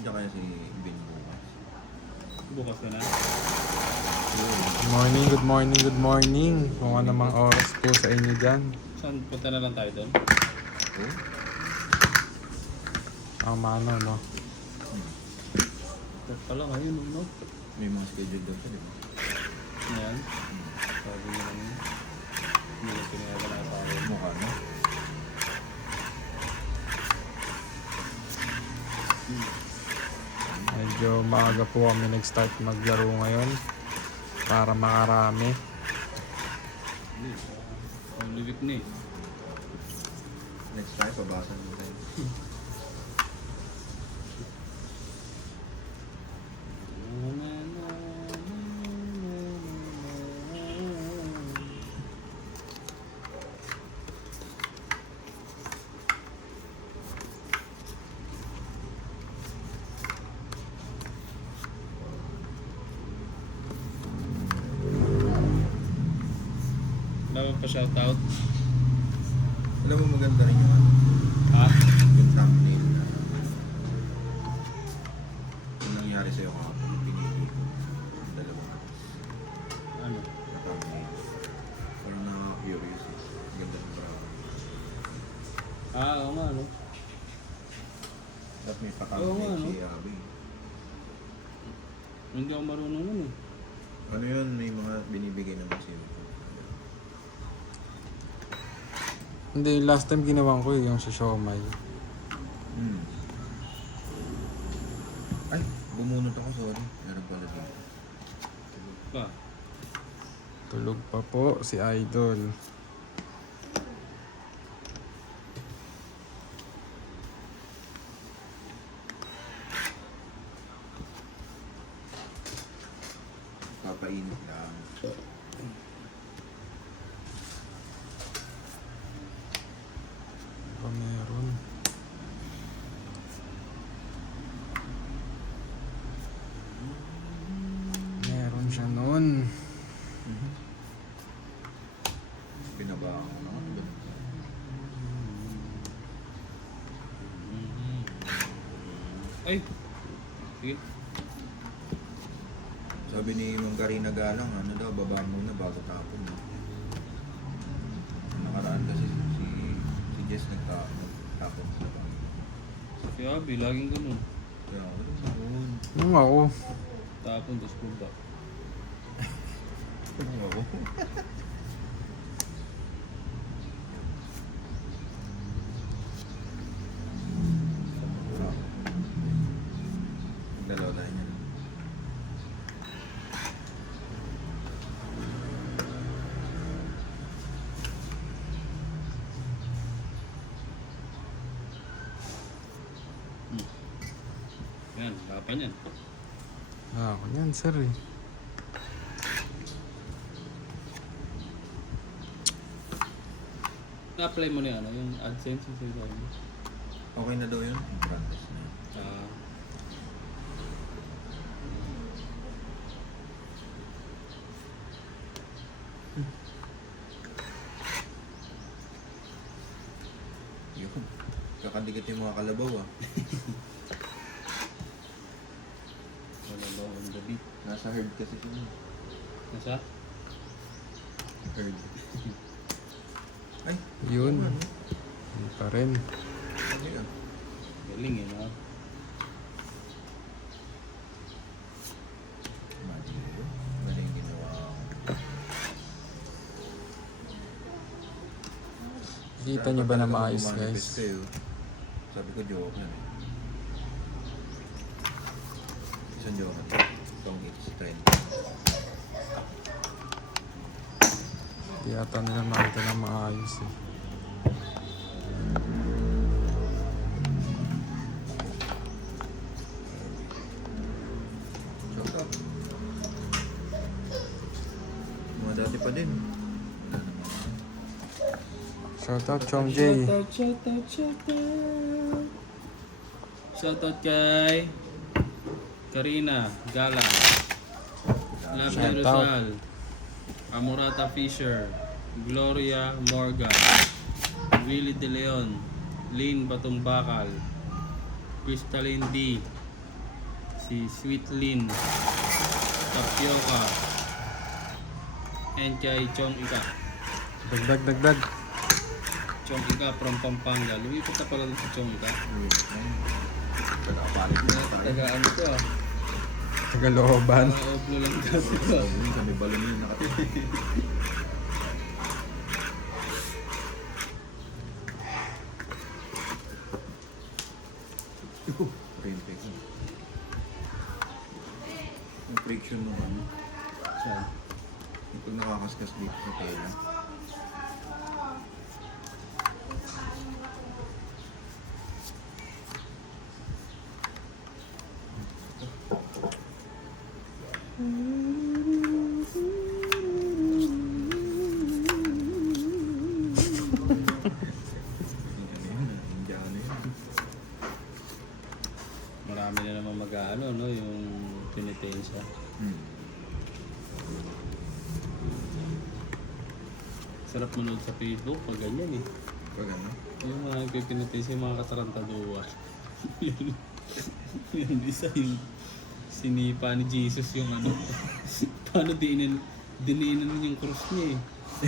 Hindi kaya si Ben bukas. Bukas ka na. Good morning, good morning, good morning. Kung ano namang oras po sa inyo dyan. Saan? Punta na lang tayo doon. Oh? Ang mano, no? Ba't pala ngayon, no? May mga schedule daw siya, di ba? Ayan. Sabi niya lang yun. Hindi lang pinagagala sa akin. Mukha na. Medyo maaga po kami nag-start maglaro ngayon. Para makarami. Hindi. Ang libik na eh. Next try, pabasan mo tayo. Wala pa shoutout. Alam mo maganda rin yung ano, Ha? yung thumbnail na yung nangyari sa'yo kahapon, pinili ko. Yung dalawa Ano? na thumbnail. Parang na-curious eh. Ganda ng bravo. Oo nga, no? At may Oo nga, pa-thumbnail no? si Abby. Hindi ako marunong nun eh. Ano yun, may mga binibigay naman sa'yo. Hindi, last time ginawan ko yung sa siomay. Hmm. Ay, bumunot ako, sorry. Meron pala dito. Pa. Tulog pa po si Idol. Papainit lang. Ano meron? Meron siya nun. Pinabahan ko na ako. Ay! Sige. Sabi ni Ma'am Karina Galang, ano daw, baba muna bago tapon. Nakaraan kasi si Jess nagtapon sa baba. Si Abby, laging ganun. Kaya ako rin naroon. Nung ako. Tapon, tapos punta. Ano ako? Dalawa tayo niyan. Yan, kapan yan. Ako yan, sir eh. Na-apply mo na yung, ano, yung AdSense yung sinasabi mo. Okay na daw yun? Brandes na. Ah, Yun. Kakadikit yung mga kalabaw ah. wala ba on the beat. Nasa herd kasi sila. Nasa? Herd. Ay! Yun. Ano? Yun pa rin. Ano yun? Galing eh, no? Mali yun. Mali yung ginawa ko. Kita nyo ba na maayos, guys? Kayo. Sabi ko joke yan eh. Isang joke yan. Itong it's trend. Hindi ata nila makita na maayos eh. Shout out. Mga dati pa din. Shoutout, Chong J. Shoutout. Shoutout kay Karina Galang, Love Shoutout. Rizal, Amorata Fisher, Gloria Morgan, Willie De Leon, Lynn Batumbakal, Crystalline D, si Sweet Lin, Tapioca, and kay Chong Ika. Dagdag. Chong Ika from Pampanga. Lumipat na pala si Chong Ika. Pagkapalit na tayo. Taga ano to ah. Tagalooban. Oblo lang kasi to ah. Kami balon yun nakatipid. Friction. Yung friction mo ano? Saan? Yung pag nakakaskas dito sa tela. Indiano yun. Marami na naman mag-ano, no? Yung tinitensya. Sarap manood sa Facebook pag ganyan eh. Pag ano? Yung mga nagpipinitensya yung mga katarantaduwa. Yung isa yung sinipa ni Jesus yung ano. Paano diniinan yung cross niya eh.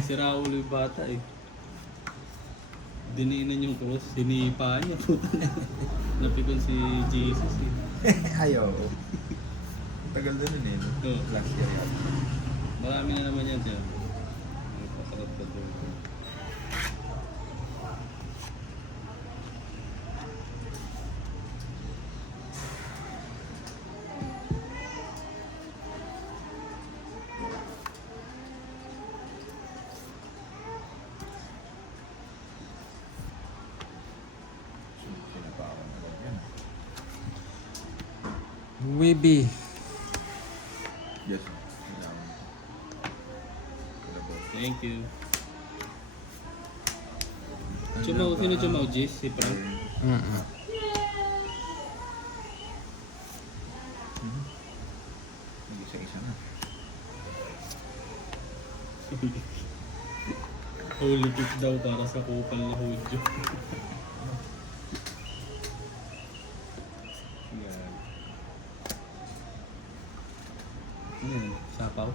Si Raul yung bata eh. Diniinan yung cross, sinipa niya. Napikon si Jesus eh. Ayaw. Tagal na nun eh. No? Oo. Last year yata. Marami na naman yan dyan. Mga katarantaduwa. Pinapakan na lang yan. Weeby. Yes. Kailangan. Kalabaw. Thank you. Chumaw, sino chumaw, Jis? Si Frank? Nag-isa-isa na. Holy kick daw para sa kupal ni Hojo. Yan. Ano yun? Sapaw?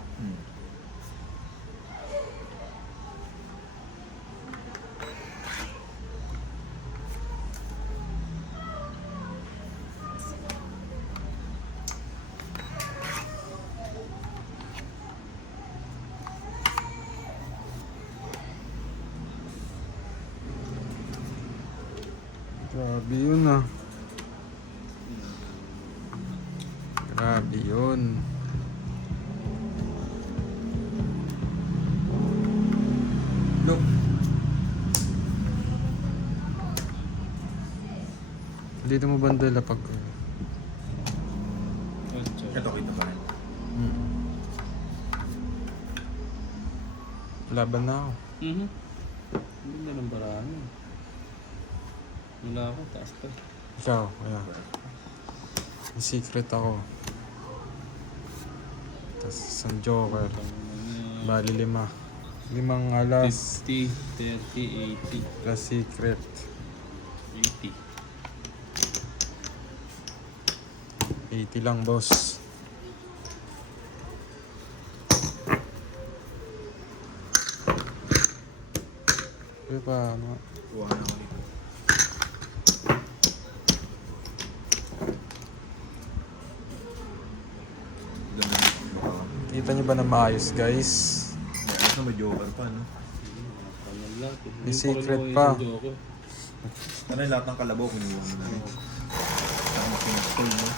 Grabe yun ah. Grabe yun. Look. Dito mo bandala pag... Ocho. Ito kita pa rin. Laban na ako. Ganda ng baraan. Wala ako, taas pa. Ikaw, kaya. May secret ako. Tapos isang joker. Bali 5. 5 alas. 50, 30, 80. Plus secret. 80. 80 lang, boss. Pero pa, ano? Kuha na ako nito. Kita niyo ba na maayos, guys? May ayos na may joker pa, no? May secret pa. Ano yung lahat ng kalabaw kinuha mo na rin? Saan mo pinastol mo?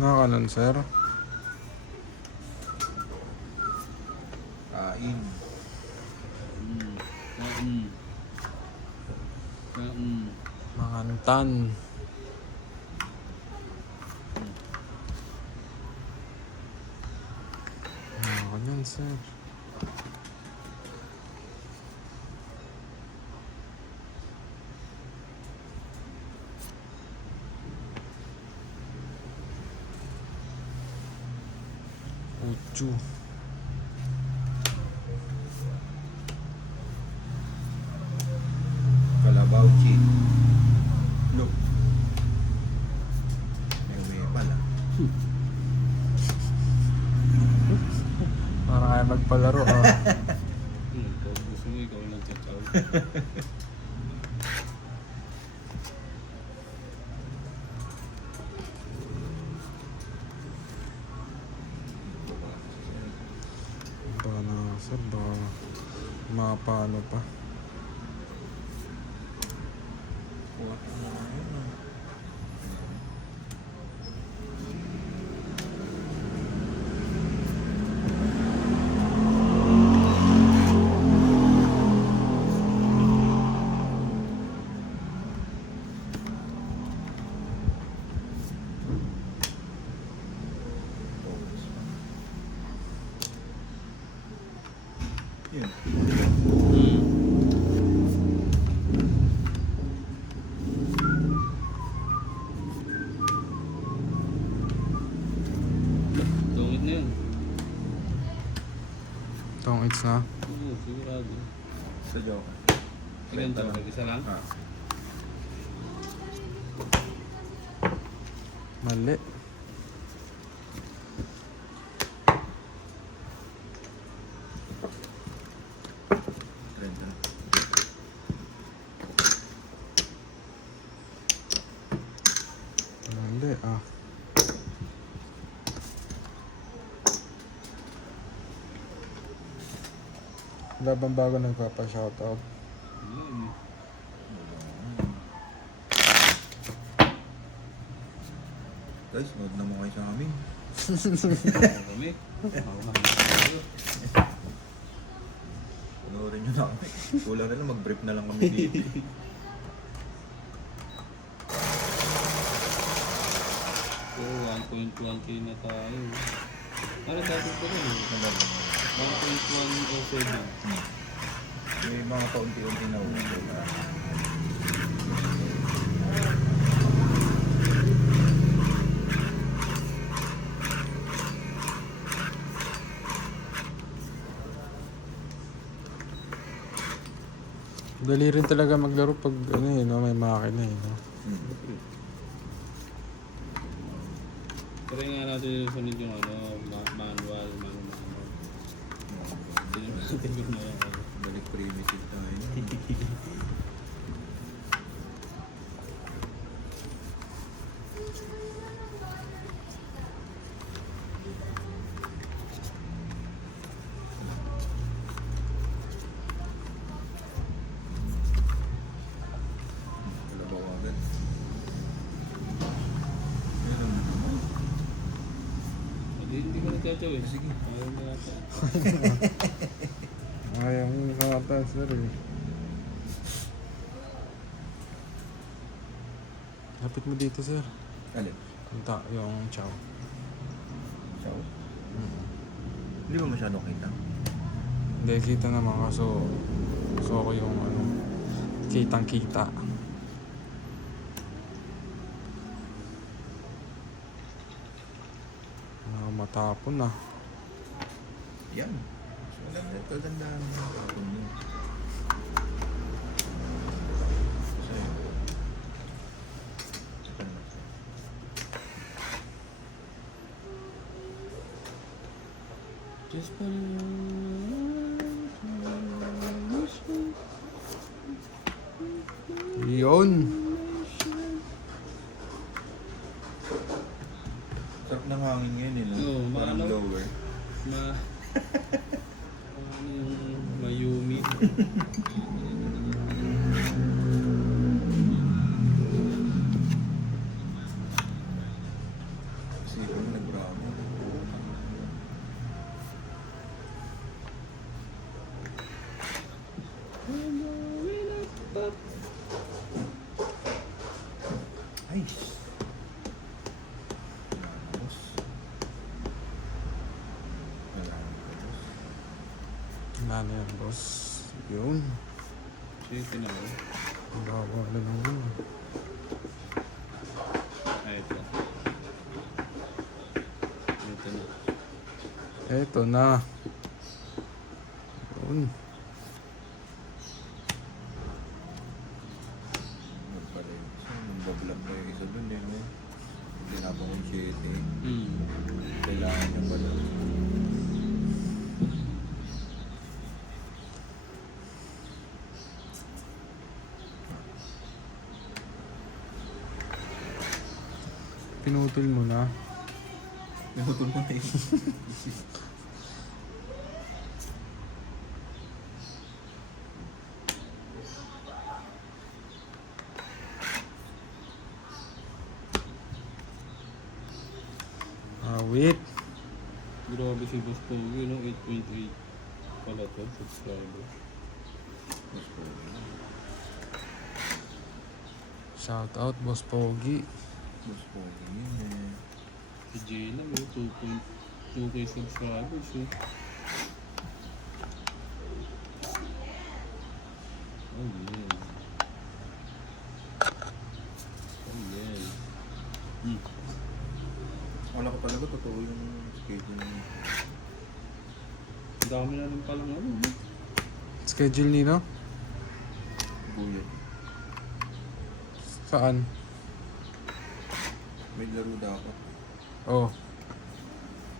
Nakakanon, sir. Kain. Makantan. Nakakanon, sir. Uchu. Kalabaw cheat. Look. May uwi pala. Para kaya magpalaro, ah. Pag gusto mo, ikaw lang tsatsaw. Baka na, sir. Baka mapano pa. Kuha ka na yun, ah. Yun. Tungit na yun. Tong it's na. Oo, sigurado. Sa joke. Ilan to? Isa lang? Ah. Mali. Trend na. Mali, ah. Wala bang bago nagpapa-shoutout? Yun. Guys, nood na mo kayo sa amin. Kami. Panoorin nyo na kami. Kulang na lang, mag-brief na lang kami dito. So, 1.1k na tayo. Para dati pa rin eh. 1.107. May mga kaunti-unti na ulo na. Dali rin talaga maglaro pag ano eh, no? May makina eh, no? Try nga natin yung sunod yung ano, manual. Tingnan mo lang ako. Balik primitive tayo. Kalabaw agad. Meron na naman. Hindi ko nagkatsaw eh. Sige. Ayaw na yata. Ayaw mo sa kata, sir eh. Lapit mo dito, sir. Alin? Punta yung chow. Ciao. Hindi ba masyado kita? Hindi, kita naman kaso gusto ko yung ano, kitang kita. Matapon na. Yan. So, kagandaan mo yung kapon mo. So, yun. Saka naman. Just for Yun. Sarap ng hangin ngayon eh. Oo, Parang maano? lower. ano yung Mayumi. Kasi Ay! Wala na, boss. Wala na, boss. Wala na yan, boss. Yun. Sige na ako. Ang bawa na lang yun. Ay, ito. Ito na. Eto na. Yun. Ano pala yun? So, nung bablog na yung isa dun eh, no? Tinapang yung shit eh. Kailangan niya pala. Pinutol mo na. Pinutol mo na yun. Wait. Grabe si Boss Pogi, no? 8.8 pala to, subscriber. Shout out, Boss Pogi. Boss po, yun eh. Si Jayla, may 2.2k subscribers, eh. Oh, yeah. Oh, yeah. Wala ko talaga, totoo yung schedule niya. Ang dami na rin palang ano, no? Schedule nino? Buya. Saan? May laro dapat. Oh.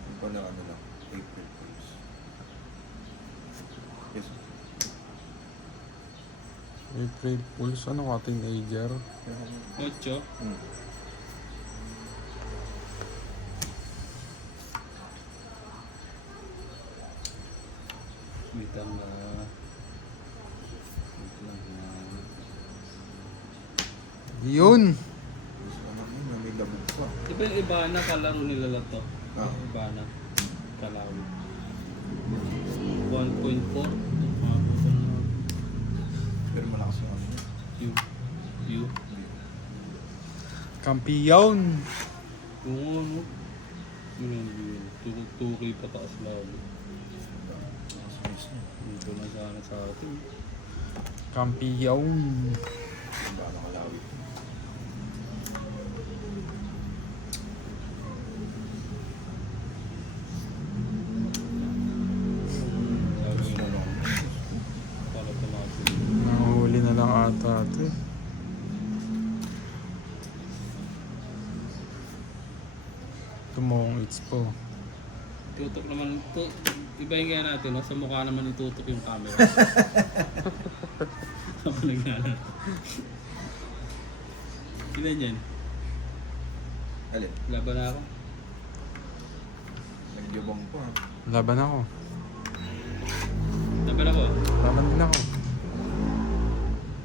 Yung pala ano lang, April Fools. Yes. April Fools. Ano ka, teenager? Ocho. Wait lang na. Wait lang na. Yun! Gusto naman yun, may labog pa. Di ba yung Ibana kalaro nila lang to? Ah. Ibana. Kalawi. 1.4. Makabutan na. Pero malakas yung ano yun. You. Kampiyon! Kung ano. Yun ang yun. 2K pataas lalo. Malakas yung miss niya. Dito na sana sa atin. Kampiyon! Yung ba nakalawi. Sabi Gusto nga, na lang. para tumasin. Nahuli na lang ata ito eh. Tumong it's po. Tutok naman. Ibahin kaya natin, no? Sa mukha naman itutok yung camera. Habang naglalaro. Ilan yan? Alin? Laban na ako. Nagyabang pa. Laban ako. Laban ako. Laban din ako.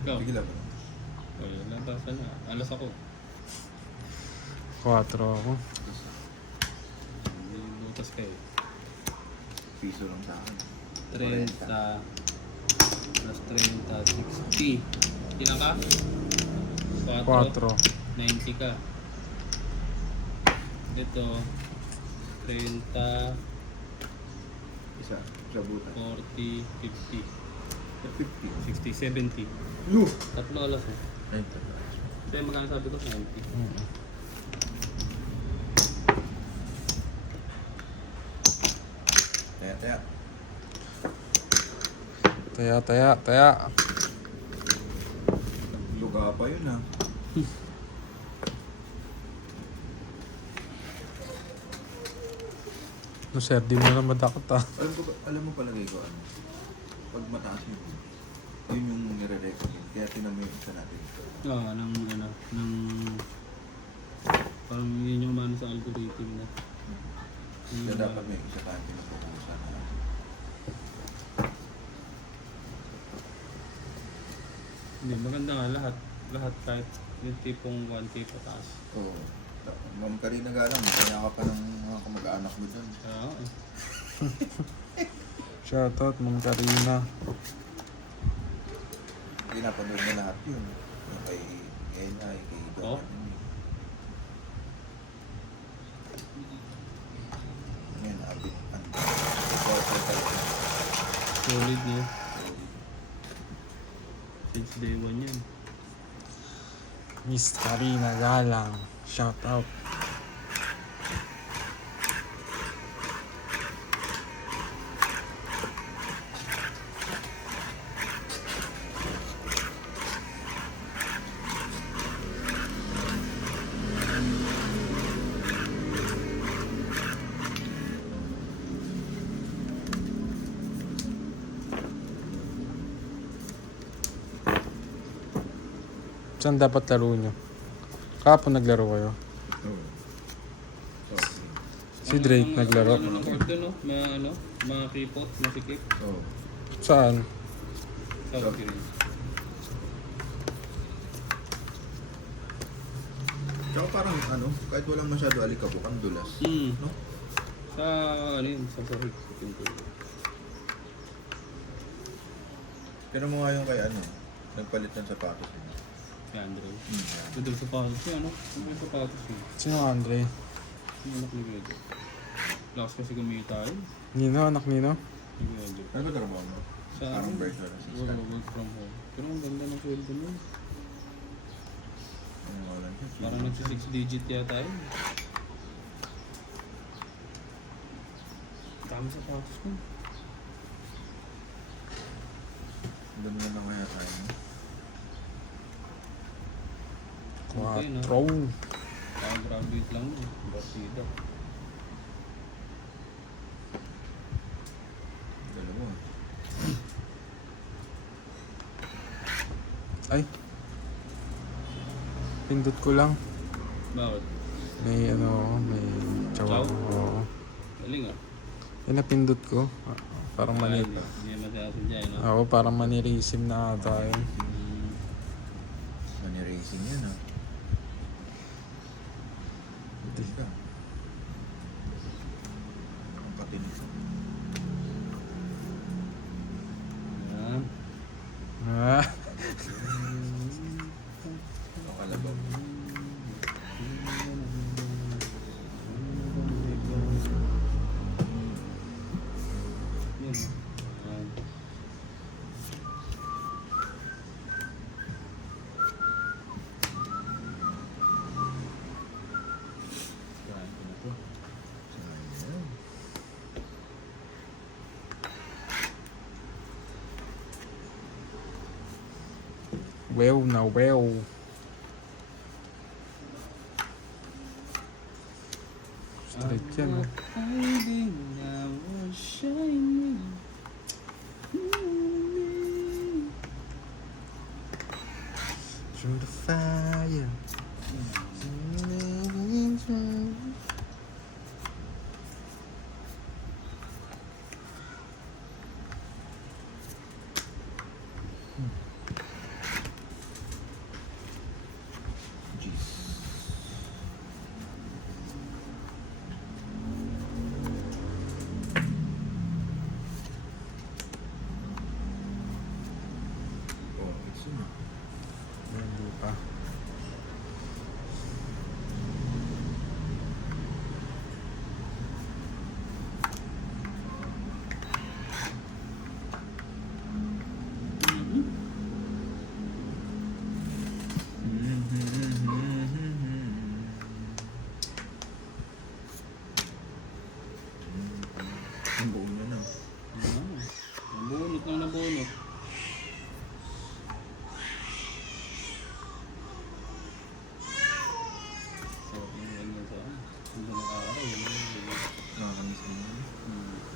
Ikaw. Sige lang. Oh, yun lang. Basta na. Alas ako. 4 ako. Hindi butas kayo. Piso lang sa akin. 30 plus 30, 60. Ilan ka? 4. 90 ka. Ito, 30, Isa. Sa buta. 40, 50, 50. 60, 70. Yuh! Tatlo alas mo. Ay, tata. Kaya magkano sabi ko? 90. Taya. Taya. Luga pa yun ah. No sir, di mo na madakot ah. Alam mo palagay ko ano? Pag mataas mo, yun yung nire-recommend. Kaya tinan mo yung isa natin. Oo, ng parang yun yung mano sa algorithm na. Kaya dapat may isa tayo pinapag-uusan na natin. Hindi, maganda nga lahat. Lahat kahit yung tipong 1K pataas. Oo. Ma'am Karina Galang, kanya ka pa ng mga kamag-anak mo dun. Oo. Shoutout, Ma'am Karina. Pinapanood na lahat yun. Yung kay Ena, kay Oh? Doran. Day 1 yan. Miss Karina Galang. Shout out. Saan dapat laro nyo? Kahapon naglaro kayo. Oo. Si Drake naglaro. Ano ng court doon, no? Mga kipot, masikip. Oo. Saan? South Korea. Tsaka parang ano, kahit walang masyado alikabok, ang dulas. No? Sa, ano yun, sa South Korea. Pero mo nga yung kay ano, nagpalit ng sapatos. Si Andre. Yeah. Ito sa sapatos niya, ano? Ano yung sapatos niya? Sino Andre? Yung anak ni Gado. Lakas kasi kumita yun. Nino? Anak Nino? Ni Gado. Ano ba trabaho mo? Sa Parang virtual assistant. work from home. Pero ang ganda ng sweldo mo. Ano nga lang siya? Parang nagsi 6 digit yata yun. Dami sapatos ko. Doon na lang kaya tayo. No? Okay, no? Quattro. Graduate lang yun. Partida. Dalawa. Ay. Pindot ko lang. Bakit? May ano, may tsawa. Tsaw? Oo. Galing ah. Yan napindot ko. Parang mani... Hindi naman natin dyan, no? Oo, parang manirisim na ata yun. Money racing yan ah. Hindi ka. Ang katinis. Yan. Ah. Ang kalabaw. Yan. Yan. Well na well. Straight yan, oh. Finding our shining. Through the fire. Jeez. Oh, it's yun ah. Hindi pa. Ang buo niya na. Nabunot lang nabunot. So, yung ganyan sa ganda ng araw. Nakakamiss mo yun.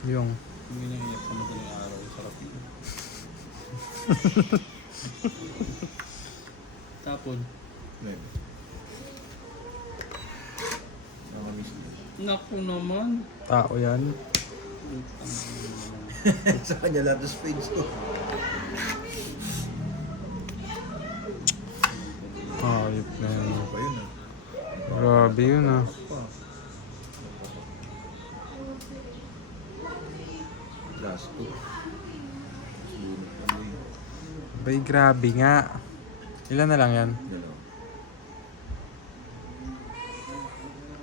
Yung. Yung ginagayak sa madaling araw. Sarap yun. Tapon. Ngayon. Nakakamiss mo. Naku naman. Tao yan. Sa kanya lahat ng spades ko. Ayop na yan. Ano pa yun ah? Grabe yun, ah. Pa. Last two. Sunod pa mo yun. Bay, grabe nga. Ilan na lang yan? Dalawa.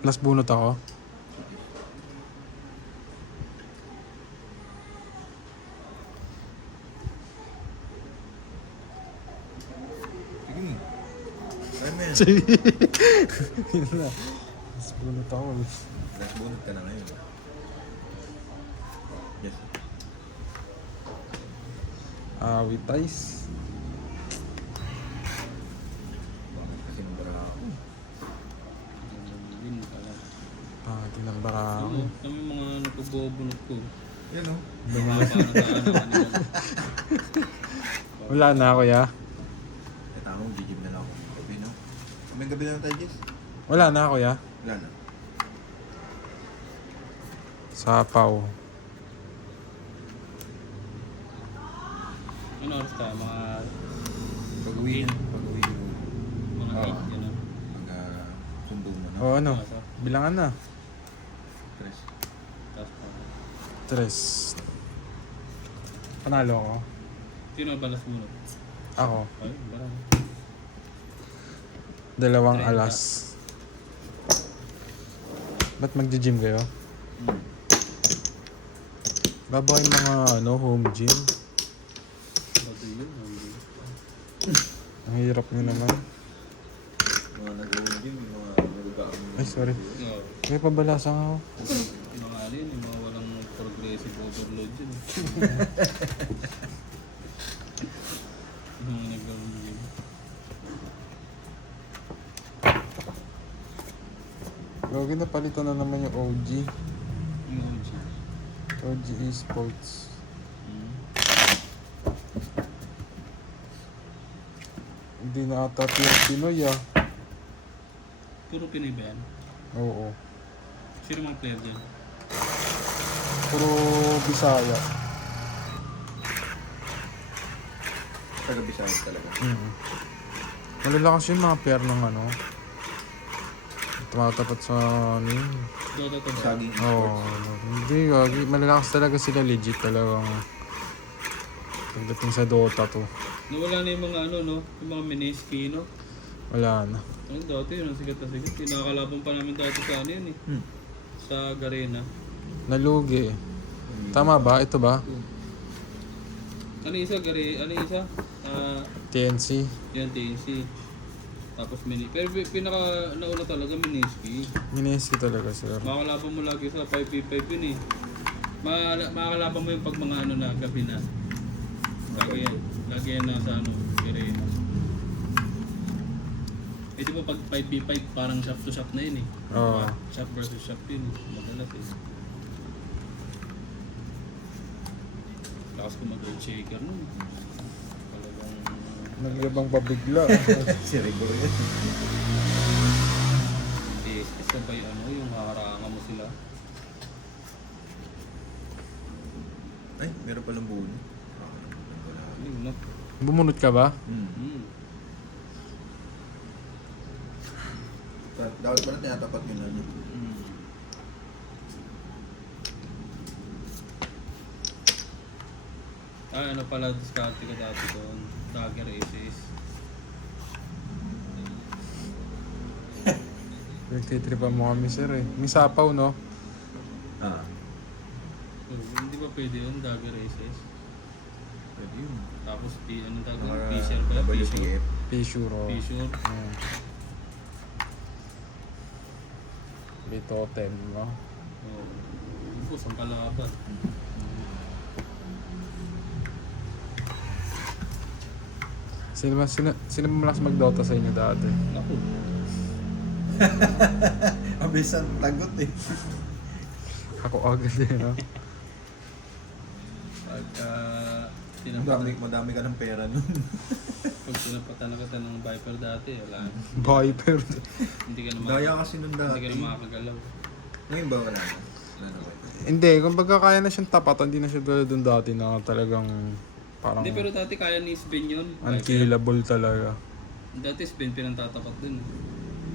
Last bunot ako. Yun na. Mas bunot ako. Last bunot ka na ngayon. Yes. With ice. Bakit kasi nung bara ako? Yun pala. Tinambara ako. Ano, kami mga nagpabubunot ko. Yan o. Mga parang kanina. Wala na, kuya. Eh tamang gigib na lang ako. Gabi no? Kaming gabi na lang tayo, Jess. Wala na, kuya. Wala na. Sapaw. Ano oras tayo? Mga Pag-uwi na. Pag-uwi na. mga Oo. 8, gano'n. Sundo mo na. O ano? Bilangan na. Tres. Tapos pa. 3. Panalo ako. Sino ang balas muna? Ako. Ay, barang. 2 30. alas. Ba't magji-gym kayo? Hmm. Baba yung mga home gym. Bago yun. Hindi. Ang hirap nyo naman. Mga nag-uwi din, yung mga nag-ugaan. Ay, sorry. Oo. May pabalasa nga ako. Yung mga alin, yung mga walang progressive overload yun. Yung mga nagawin yun. Gawin na palitan na naman yung OG. Yung OG. OG Esports. Hmm. Hindi na ata Pinoy ah. Puro Pinoy ba yan? Oo. Sino mga player dyan? Puro Bisaya. Taga-Bisayas talaga. Malalakas yung mga pair ng tumatapat sa yun. Dota to ba? Saging. Oo. Hindi, gagi. Malalakas talaga sila. Legit talagang pagdating sa Dota to. Nawala na yung mga no? Yung mga Mineski, no? Wala na. Ano dati yun, ang sikat na sikat. Yung nakakalaban pa namin dati sa ano yun eh. Hmm. Sa Garena. Nalugi. Tama ba? Ito ba? Ano yung isa? Ano yung isa? TNC. Yan, TNC. Tapos pero pinaka nauna talaga Mineski. Mineski talaga sir. Makakalaban mo lagi sa 5v5 yun eh. Makakalaban mo yung pag mga na, gabi na. Lagi yan nasa Garena. Eh di ba pag 5v5 parang shop to shop na yun eh. Oo. Diba? Shop versus shop yun eh. Madalas eh. Lakas ko mag-gold shaker nun. Talagang... Naglabang pa bigla. Si Rigor yan. Isa ba yung yung haharangan mo sila? Ay, meron palang buno. Yun no? Bumunot ka ba? Hmm. Dapat pala tinatapat nyo na. Hmm. Ano pala diskarte ka dati doon? Dagger Aces. Nagtitripan mo kami sir eh. May sapaw no? Ah, Hindi ba pwede yun? Dagger Aces. pwede yun. Tapos ano tawag doon? Mga Fisher ba? WTF. Tissue roll. Fisher. Ayan. May totem no? Oo. Bus ang kalaban. Sino ba malakas mag-Dota sa inyo dati? Ako. Abisan tagot eh. Ako agad eh no? Pagka Madami ka ng pera nun. pag sinapatan na kita ng Viper dati, wala. Viper. Hindi ka na Daya kasi nun hindi dati. ka na makakagalaw. Ngayon ba wala na? Wala na ba? Hindi, kumbaga kaya na siyang tapatan, hindi na siya tulad dun dati na talagang parang Hindi, pero dati kaya ni Sven yun. unkillable talaga. Dati Sven pinantatapat dun.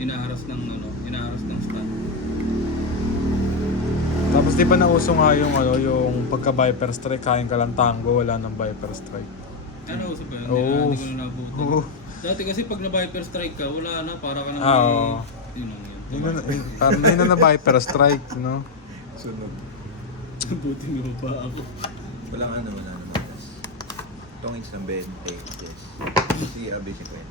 Inaharas ng stun. Tapos di ba nauso nga yung yung pagka Viper Strike, kain ka lang tango, wala nang Viper Strike. Ano, uso ba yun? Oo. Hindi ko na nabutan. Oo. Dati kasi pag na-Viper strike ka, wala na, para ka na Oo. Yun lang yun. Parang hindi na Viper Strike, no? Sunog. Buti mo pa ako. Wala naman. Tongins ng 20. Yes. Si Abi si Kwen.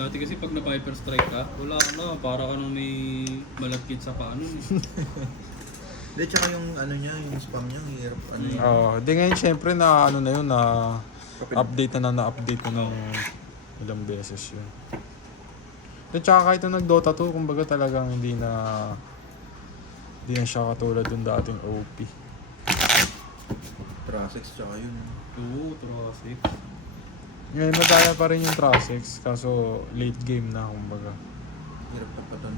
Dati kasi pag na-Viper Strike ka, wala ka na. Para ka nang may malagkit sa paano eh. Hindi, tsaka yung ano niya, yung spam niya, ang hirap. Ano yun? Oo. Di ngayon syempre na ano na yun na update na-update na ng ilang beses yun. At saka kahit na nag-Dota 2, kumbaga talagang hindi na siya katulad yung dating OP. Trasex, tsaka yun. Oo, traffic. Ngayon madaya pa rin yung Trasex, kaso late game na kumbaga. Hirap pagpatan.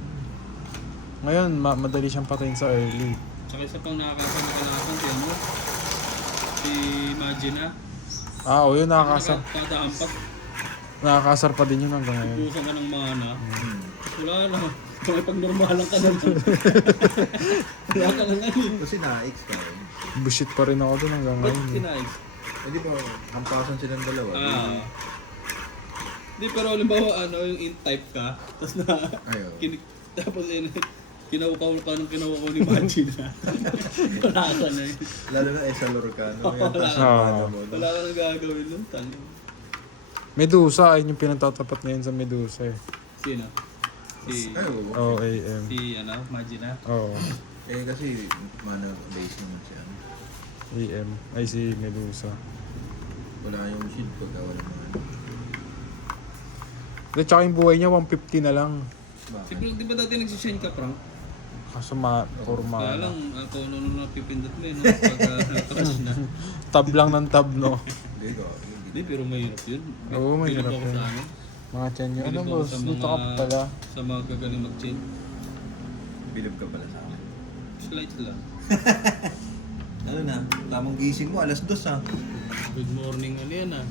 Ngayon, madali siyang patayin sa early. Tsaka isa pang nakakasama si ano? Si Imagina. Ah, o yun, nakakasar. Kada ampat, Nakakasar pa din yun hanggang ngayon. busan ka ng mana. Wala na. Kung pag normalan ka na lang. Wala ka na lang. Kasi na-X ka rin. Bullshit pa rin ako dun hanggang Ba't ngayon. sinayos? Eh di ba, hampasan silang dalawa. Di pero halimbawa ano yung in-type ka, tapos na Ayaw. tapos kinaukaw ka nung kinaukaw ni Magina. Wala ka na yun. Lalo na Esalor ka, no? Yung Wala. taas ng bata mo. Wala ka nang gagawin nun, talo. Medusa, ayun yung pinatatapat ngayon sa Medusa eh. Sino? Si, Ayaw. Oo, AM. si ano, Magina. Oo, Eh kasi, mana base naman siya. AM. Ay si Medusa. Wala yung shield pagka wala mga ano. At saka yung buhay niya, 150 na lang. Si Bakit? Frank, di ba dati nagsisend ka, Frank? Kaso Kaya forma lang, ako nung napipindot mo yun, no? Pagka crash na. Tab lang ng tab, no? Hindi ko. Hindi, pero mahirap yun. Oo, mahirap Bilib ako yun. sa ano. Mga tiyan nyo. Ano Bilib ako boss? sa Dito ka mga- pala. Sa mga gagaling mag-chain. Bilib ka pala sa akin. Slight lang. Ano na, tamang gising mo, alas 2 ha. Good morning, ano yan ah.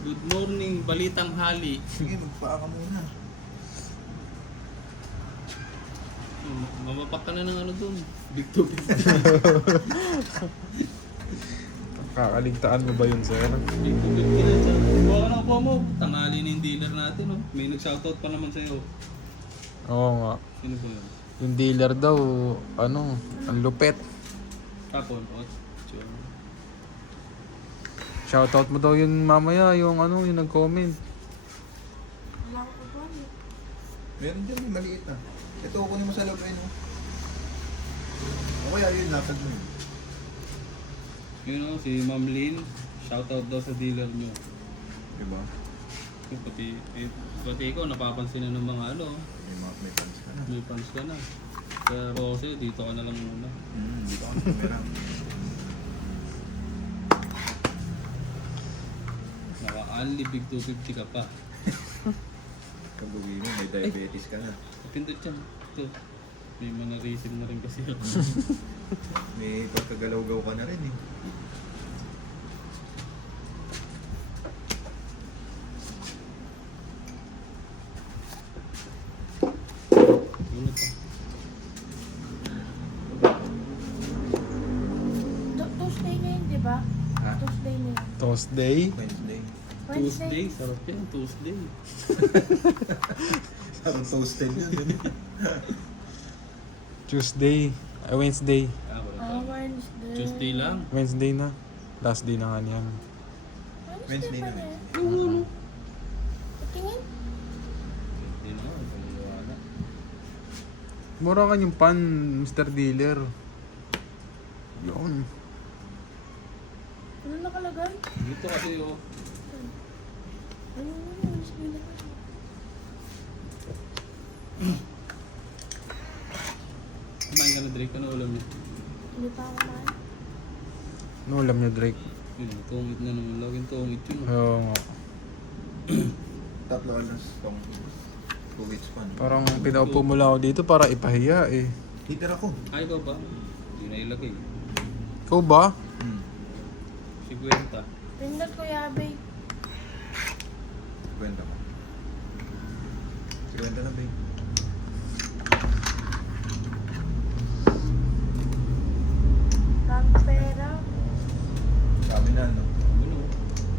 Good morning, balitang hali. Sige, magpaa ka muna. Mamapak ka na ng ano dun. Big to big. Kakaligtaan mo ba yun, sir? Big to big ka na dyan. Buha ka na po mo. Tangali na yung dealer natin oh. May nag-shoutout pa naman sa'yo. Oo nga. Sino po yun? Yung dealer daw, ano, ang lupet. Kapon, oh. Sure. Shoutout mo daw yun mamaya, yung ano, yung nag-comment. Meron dyan, may maliit na. Ito, kunin mo sa loob eh, no? O kaya yun, lapad mo yun. Yun oh, si Ma'am Lynn. Shoutout daw sa dealer nyo. Diba? Pati ikaw, napapansin na ng mga ano. May fans ka na. May fans ka na. Kaya Rose, dito ka na lang muna. Dito ka na camera. Naka-only big 250 ka pa. Kabugi mo, may diabetes ka na. Pindot yan. Ito. May manarisim na rin kasi ako. May pagkagalaw-gaw ka na rin eh. Unod pa. Tuesday na yun, di ba? Ha? Tuesday na yun. Tuesday. Wednesday. Tuesday. Sarap yan. Tuesday. Sarang toasted yun. Tuesday. Wednesday. Ah, wala pa. Wednesday. Tuesday lang. Wednesday na. Last day na nga niyan. Wednesday na pa rin. rin. Oo, ano? Tingin. Hindi na. Wala. Mura ka yung pan, Mr. Dealer. Yun. Ano nakalagay? Dito kasi oh. Ano yun? Wednesday na yun. Kumain ka na, Drake. Ano ulam niya? Hindi pa ako kumain. Ano alam niyo, Drake? Yun, tungit na naman. Laging tungit yun. oh. Oo nga. Tatlo alas tong 2 weeks pa. No? Parang pinaupo mo lang ako dito para ipahiya eh. Heater ako. Ay, ikaw ba? Hindi na ilagay. Ikaw ba? 50. Pindot ko yabe. Kwenta mo. Kwenta na, babe. Dami pera. Sabi na, no? Ano?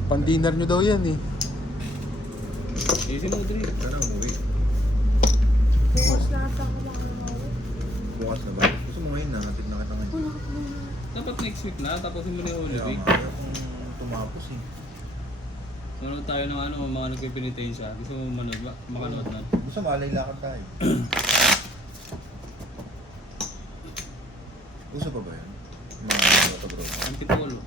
Pan-dinner nyo daw yan eh. Easy mo, Drake. Sana umuwi. Bukas na ata ako makakawi. Bukas na ba? Gusto mo ngayon, nangatid na kita ngayon. Wala ko muna. Dapat next week na, tapos mo na yung Holy Kaya Week. nga, ayaw kong tumapos eh. Manood tayo ng ano, mga nagpipinitensya. Gusto mo manood ba? Makanood na. Gusto malay lakad tayo. Gusto pa ba yun? Mga bata bro. Antipolo.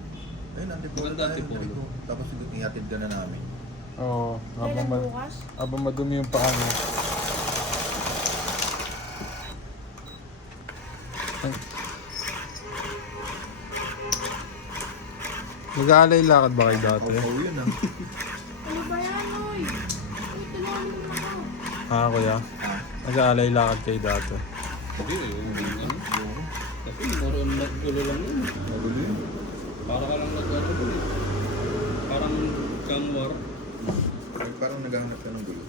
Ayun, antipolo Maganda, tayo. antipolo. Dito. Tapos ihatid ka na namin. Oo, Kailan bukas? habang madumi yung paa mo. Ay. Nag-aalay lakad ba kayo dati? Oo, yun ah. Ano ba yan, oy? Uy, tulungan mo naman ako. Ah, kuya. Ah, Nag-aalay lakad kayo dati. Okay, yung ano. yun. Kasi naroon naggulo lang yun. Para ka lang nag-ano dun eh. Parang gangwar. Parang naghahanap ka ng gulo.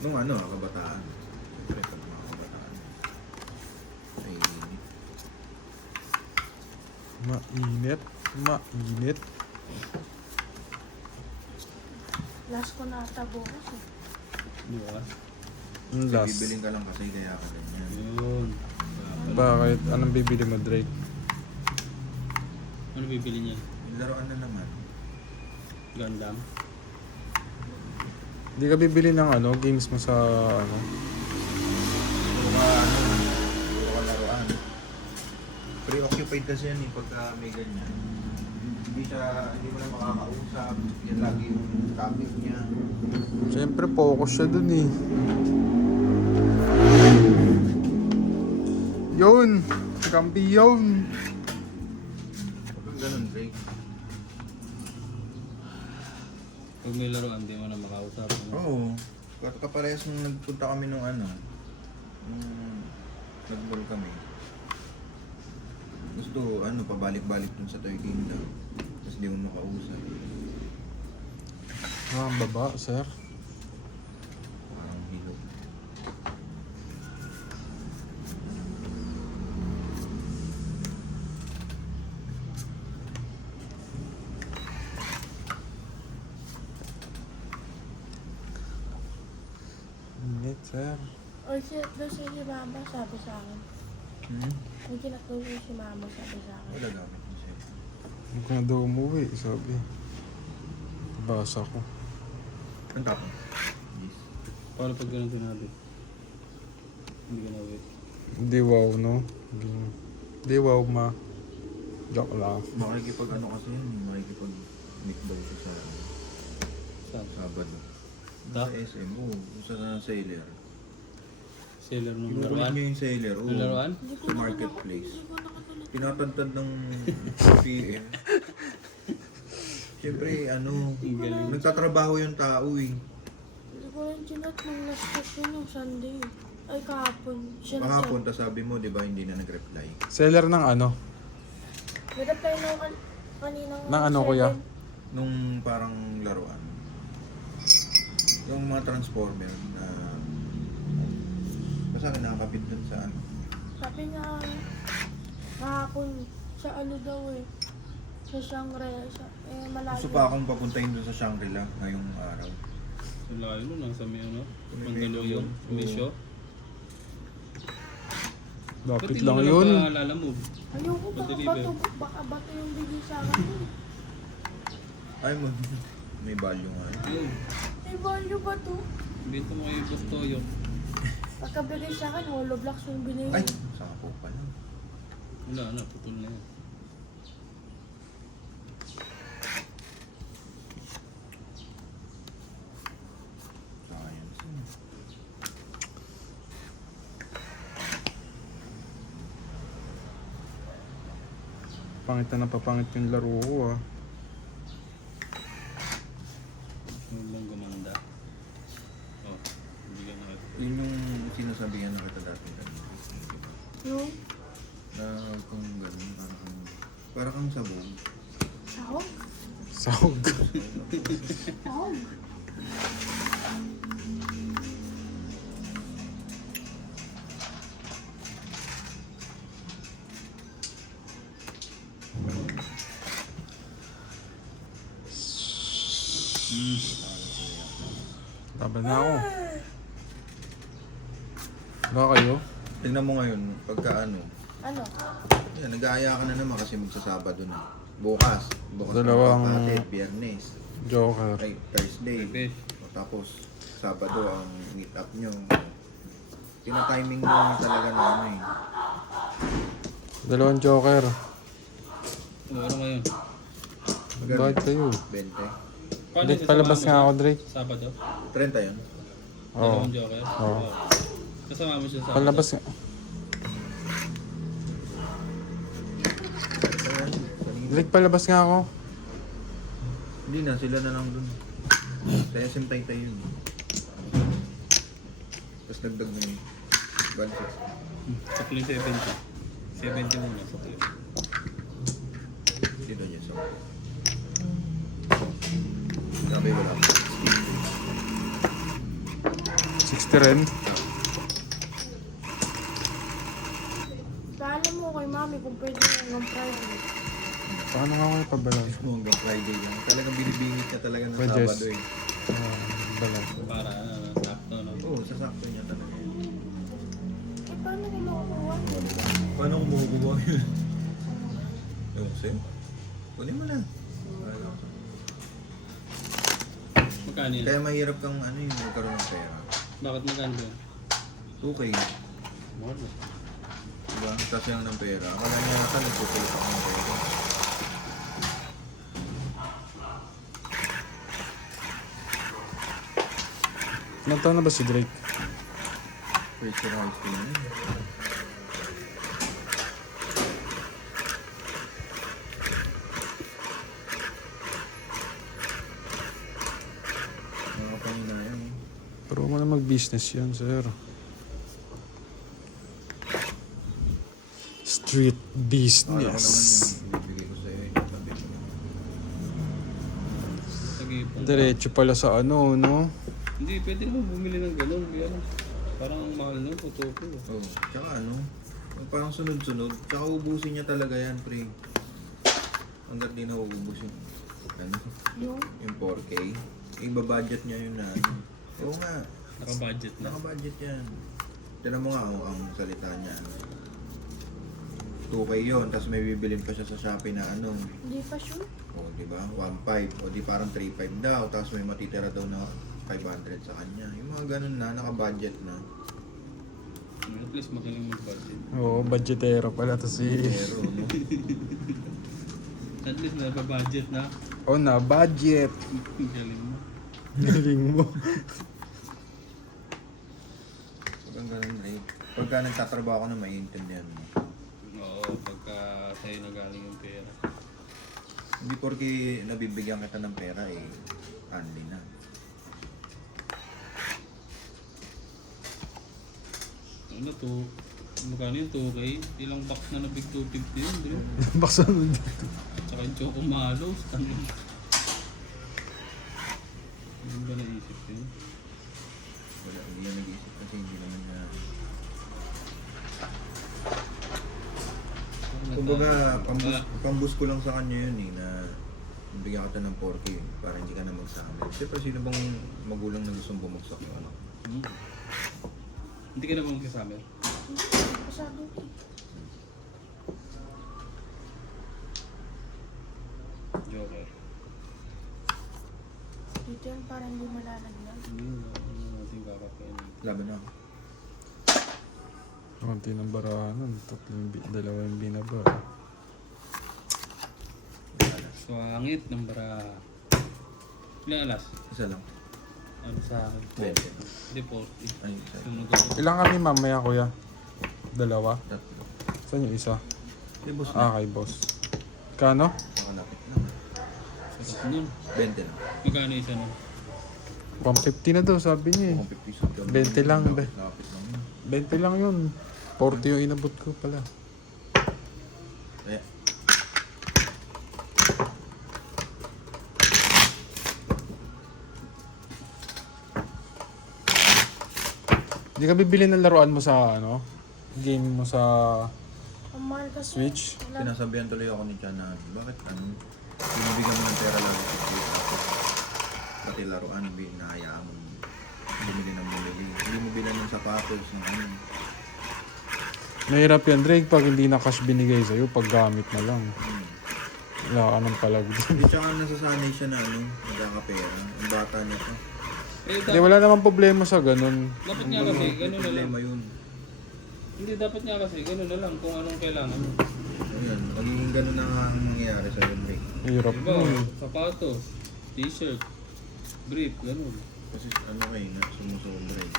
Nung ano, kabataan. Siyempre, pag mga kabataan. Ay, Mainit. Mainit. Last ko na ata bukas eh. Di ba? Ang last. bibiling ka lang kasi kaya ka ganyan. Yun. Bakit? Anong bibili mo, Drake? Ano bibili niya? Yung laruan na naman. Gundam? Hindi ka bibili ng ano, games mo sa ano? Puro ka laruan. Preoccupied kasi yan eh pagka may ganyan. Hindi mo na makakausap. Yan lagi yung topic niya. Siyempre, focus siya dun eh. Yun! Kampiyon! Huwag kang ganun, Drake. Pag may laruan, di mo na makausap. Ano? Oo. Kaparehas nung nagpunta kami nung ano. Nag-ball kami. Gusto, pabalik-balik dun sa Toy Kingdom. Tapos di mo makausap. Ah, ang baba, sir. Parang hilog. Init, sir. Or daw si mama sabi sa akin. May kinatulong si mama sabi sa akin. Wala gamit mo siya. Hindi ko na daw umuwi, sabi. Basa ko. Ang tapon? Yes. Paano pag ganun sinabi? Hindi ka na-wait. Hindi wow, no? Hindi wow, ma. Joke lang. Makikipag kasi yun. Makikipag-meet daw siya sa Saan? Sabado. Da? Sa SM. Oo. Sa Sailor. Seller ng Kinukulit laruan? niya yung Sailor. Oo. Yung laruan? Sa marketplace. Tinatantad ng PM. Siyempre, nagtatrabaho yung tao eh. Hindi ko rin chinat nung last question yung Sunday. Ay, kahapon. Siya na Makapon, tas sabi mo, di ba, hindi na nag-reply. Seller ng ano? Nag-apply na ako kaninang Ng ano, kuya? Nung parang laruan. Yung mga transformer na basta akin nakakapit dun sa ano. Sabi niya, kahapon, sa ano daw eh. Sa Shangri-La. Malayo. Gusto pa akong papuntahin dun sa Shangri-La ngayong araw. Sa layo nun, nasa may ano? May Mandaluyong? Mandaluyong. May Oo. shop? Lapit lang yun. Ba't hindi mo na move? Ayoko, Pa-deliver. baka bato yung bigay sa akin. Ay mo, may value nga. Yun. May value ba to? Bento mo kay Boss Toyo. Pagkabigay sa akin, hollow blocks yung binigay. Ay, saka po pala. Wala na, putol na yan. Science. Pangit na napapangit yung laro ko, ah. Yung lang gumanda. Oh, hindi ka na. Yun yung sinasabihan na kita dati kanina. Yung Na kung gano'n, para kang sabog. sahog? Sahog. Sahog? Laban na ako. Ba kayo? Tingnan mo ngayon, pagka ano, Ano? yan, nag-aaya ka na naman kasi magsasabado na. Bukas. Bukas Dalawang- ang kapatid, Biyernes. Joker. Ay, Thursday. Fish. Tapos, Sabado ang meet up nyo. Tina-timing nyo talaga na ano eh. Dalawang Joker. Ano ngayon? Bakit kayo? 20. Paano Drake, yung palabas sasama nga mo ako, Drake. siya? Sabado? 30 yun. Oo. Dalawang Joker? Oo. Kasama mo siya sa Palabas nga. Ayan, kanina. Drake, palabas nga ako. Hindi na, sila na lang dun. Sa SM Taytay yun. Tapos dagdag na yun. Bansit. Sakli 70. 70 muna, sakli. Dito niya sa sabi wala. 60 rin. Paalam mo kay mami kung pwede hanggang Friday. Paano nga ako ipabalas? Mo hanggang Friday yan. Talagang binibingit ka talaga ng Pwede. Sabado eh. Balas. Para sakto, no? Oo, sasakto niya talaga. Eh, paano ko makukuha? Paano kung makukuha yun? Yung sa'yo? Kunin mo na. Magkano yan? Kaya mahirap kang ano yung magkaroon ng pera. Bakit magkano yan? Okay. Mahal na. Diba? Kasi lang ng pera. Akala niya nasa nagpupulit ako ng pera. Ilang taon na ba si Drake? First year high school na yun. Mga panginayang eh. Pero mo na mag-business yan, sir. Street Akala ko naman business. yung bibigay ko sa'yo yung tabi ko. Tag-ipon. Diretso pala sa ano, no? Hindi, pwede naman bumili ng ganun. Kaya parang ang mahal nun, puto-puto. Oo. Tsaka ano, yung parang sunod-sunod. Tsaka ubusin niya talaga yan, pre. Hanggat di na uubusin. Ano? Yung 4K. Ibabudget niya yun na ano. Oo nga. Naka-budget na. Naka-budget yan. Tinan mo nga ang salita niya. 2K yun, tapos may bibilin pa siya sa Shopee na ano. Hindi pa sure. O, di ba? 1.5. O di parang 3.5 daw. Tapos may matitira daw na 500 sa kanya. Yung mga ganun na, naka-budget na. At least magaling mag-budget. Oo, budgetero pala to si... Pero, no? At least napa-budget na. Oh, na budget. Galing mo. Galing mo. Pag ang ganun, Ray. Pagka nagtatrabaho ko na, maiintindihan mo. Oo, pagka sa'yo na galing yung pera. Hindi porke nabibigyan kita ng pera, eh, only na. Ano to? Magkano yung 2K? Ilang box na nabig 250 yun, bro. Baksa nun dito. Tsaka yung Choco Malos. Ano yun? Hindi ba naisip yun? Wala, hindi na nag-iisip kasi hindi naman na... Kumbaga, pambus ko lang sa kanya yun eh, na bigyan kita ng 4K para hindi ka na magsama. Siyempre, sino bang magulang na gustong bumagsak yung anak? Hmm. Hindi ka na bang kasama? Masyado eh. Joker. Dito yan parang hindi malalagyan. Hindi na natin kakapain. Laban na ako. Konti ng barahanan. Dalawa yung binaba. Swangit ng bara. Ilang alas? Isa lang. Ano sa akin? 20. Hindi, 40. Ay, isa. Sunod ako. Ilang kami mamaya, kuya? Dalawa? Tatlo. Saan yung isa? Di boss na. Ah, kay boss. Kano? Makalapit na. Sarap nun. 20 na. Magkano isa nun? 150 na daw, sabi niya eh. Kung 50 sa 20 lang, be. Lapit lang yun. 20 lang yun. 40 yung inabot ko pala. Eh, Hindi ka bibili ng laruan mo sa ano? Game mo sa Ang mahal kasi. Switch? Wala. sinasabihan tuloy ako ni Chan na, bakit ano, binibigyan mo ng pera lang sa Switch tapos pati laruan, binahayaan mo bumili ng bumili. Hindi mo bilan ng sapatos, ng ano. Mahirap yan, Drake, pag hindi na cash binigay sa'yo, pag gamit na lang. Wala ka ng palag dun. Hindi, tsaka nasasanay siya na nagkakapera. Ang bata niya to. Hindi, wala namang problema sa ganun. Dapat nga kasi, ganun na lang. Problema yun. Hindi, dapat nga kasi, ganun na lang kung anong kailangan mo. Ayan, magiging ganun na nga ang mangyayari sa break. Hirap Diba, nun. sapatos, t-shirt, brief, ganun. Kasi kayo na, sumusobra eh.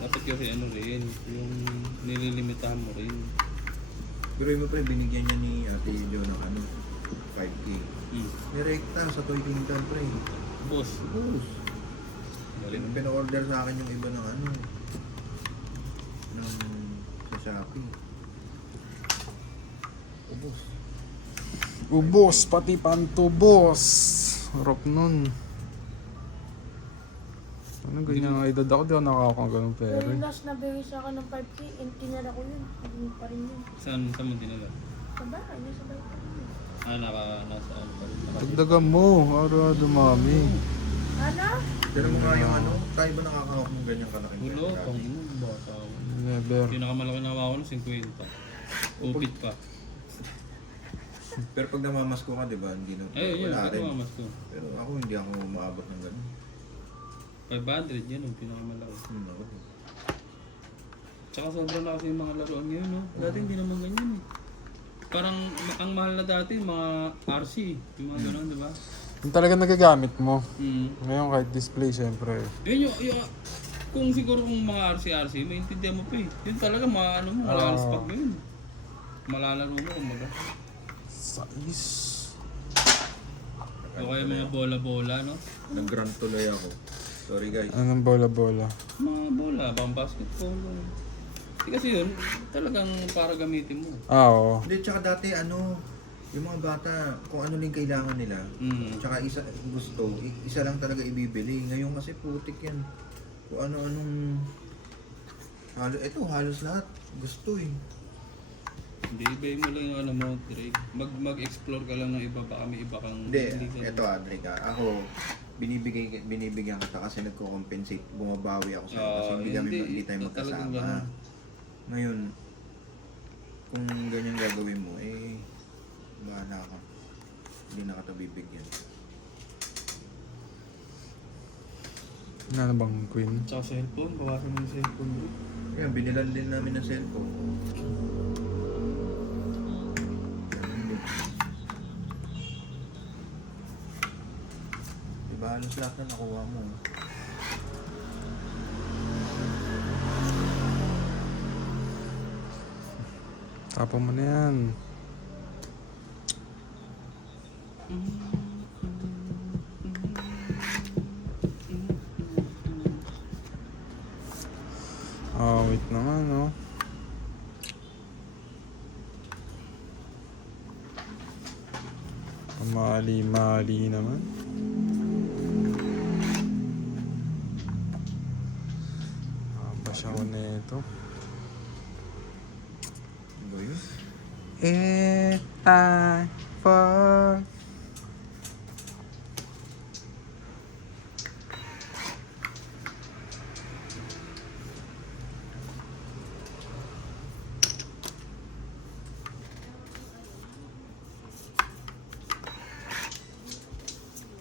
Dapat kasi ano rin, yung nililimitahan mo rin. Pero yung pre, binigyan niya ni Ate Jo ng 5K. Direkta sa Toy Kingdom pre. Boss, Ubus. galing. Pina-order sa akin yung iba ng sa Shopee. Ubus. Ubos, pati pantubos. Harap nun. Ano ganyan nga edad ako, di ako nakakakang ganun Pero pero. yung last na bigay sa akin ng 5K, tinala ko yun. Hindi pa rin yun. Saan mo dinala? Sa bahay, nasa bahay pa rin yun. Nasa ano pa rin. Dagdagan mo, ara dumami. Ano? Pero mo nga yung tayo ba nakakahawak ng ganyang kalaking Ulo, pera? pang bata. Never. Pinakamalaki na ako ng 50. Upit pa. Pero pag namamasko ka, di ba, hindi na, Ayun, yun, wala rin. ito mas ko. Pero ako hindi ako maabot ng ganun. 500 yan ang pinakamalaki. Ako. Tsaka sobrang na kasi yung mga laruan ngayon, no? Dati hindi naman ganyan eh. Parang ang mahal na dati, mga RC, yung mga gano'n, di ba? Yung talaga nagagamit mo. Mm. Ngayon kahit display, syempre. Yun yung kung siguro kung mga RC, maintindihan mo pa eh. Yun talaga, ano mo, malalaspag mo yun. Malalaro mo, kumbaga. Sais. O kaya mga bola-bola, no? Nag-grant tuloy ako. Sorry guys. Anong bola-bola? Mga bola, pang basketball. Hindi kasi yun, talagang para gamitin mo. Oo. Hindi, tsaka dati yung mga bata, kung ano lang kailangan nila, tsaka isa lang talaga ibibili. Ngayon kasi putik yan. Kung ano-anong, halos lahat, gusto eh. Hindi, ibay mo lang yung ano mo, Drake. Mag-explore ka lang ng iba, baka may iba kang... Hindi, ka- eto Drake ako, binibigyan kita kasi nagko-compensate, bumabawi ako sa'yo kasi hindi tayo talagang magkasama. ganun. Ngayon, kung ganyan gagawin mo, bahala ka. Hindi na kita bibigyan. Ano bang queen? Tsaka cellphone, bawasan mo yung cellphone mo. Kaya binilan din namin ng cellphone. Diba halos lahat na nakuha mo. Tapon mo na yan. Wait naman, no? Mali-mali naman. Pasya ko na ito. Ano ba yun? If I fall.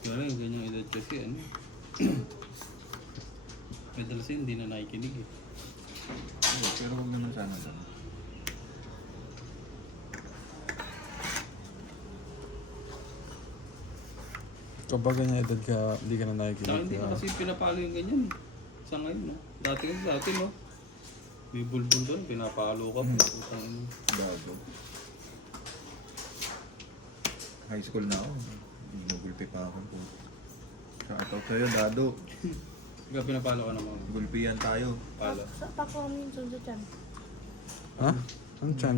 Kaya yung ganyang edad kasi ano. Madalas hindi na nakikinig eh. Pero huwag naman sana doon. Kapag ganyan edad ka, hindi ka na Saka nakikinig. hindi na kasi pinapalo yung ganyan eh. Sa ngayon no. Dati kasi sa atin no. May bulbul doon, pinapalo ka po. Utang ino. Bago. High school na ako. Ginugulpi pa ako po. Shoutout sa'yo, Dado. Ikaw pinapalo ka naman. Gulpihan tayo. Palo. Sa pako kami yung sunod dyan. Ha? Ang chan?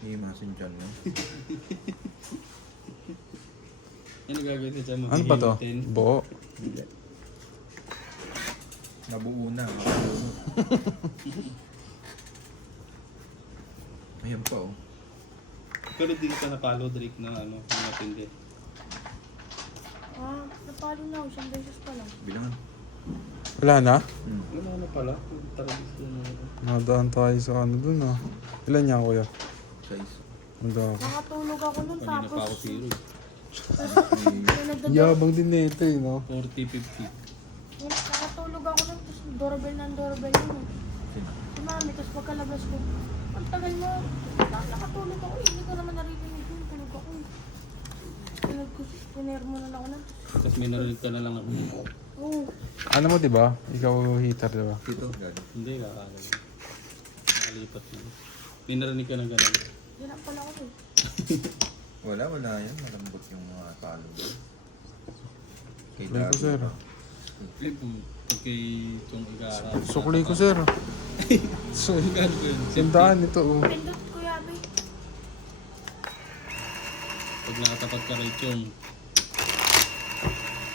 Hihimasin dyan no? Ano gagawin sa tiyan mo? Ano pa to? Hihimutin? Buo. Hindi. Nabuo na. Ayan pa oh. Pero di ka napalo, Drake, na ano, na matindi. Napalo na ako, 100 beses pa lang. Bilangan. Wala na? Wala na pala. Tarabis na ano. Nadaan tayo sa ano dun ah. Ilan niya kuya? Size. Ang dami. Nakatulog ako nun Kanina pa ako tapos zero eh. Yabang din nito eh, no? 40, 50. Nakatulog ako nun, tapos doorbell yun. Si mami, tapos pagkalabas ko, ang tagal mo. Nakatulog ako, hindi ko naman naririnig yun. Tulog ako. Pinermo na ako nun. Tapos may narinig ka na lang ako. Oo. Ano mo, di ba? Ikaw heater, di ba? Dito, galing. Hindi, kakaalam. Nakalipat yun. May narinig ka na gano'n. Yan ang pala ako eh. Wala yan. Malambot yung mga talo. Sukli ko, sir. Eh, pagkay itong ig-aaral. Sukli ko, sir. So, Gano'n ko yun. sandaan ito, oh. Pindot ko yabi. Pag nakatapat ka kay Chong,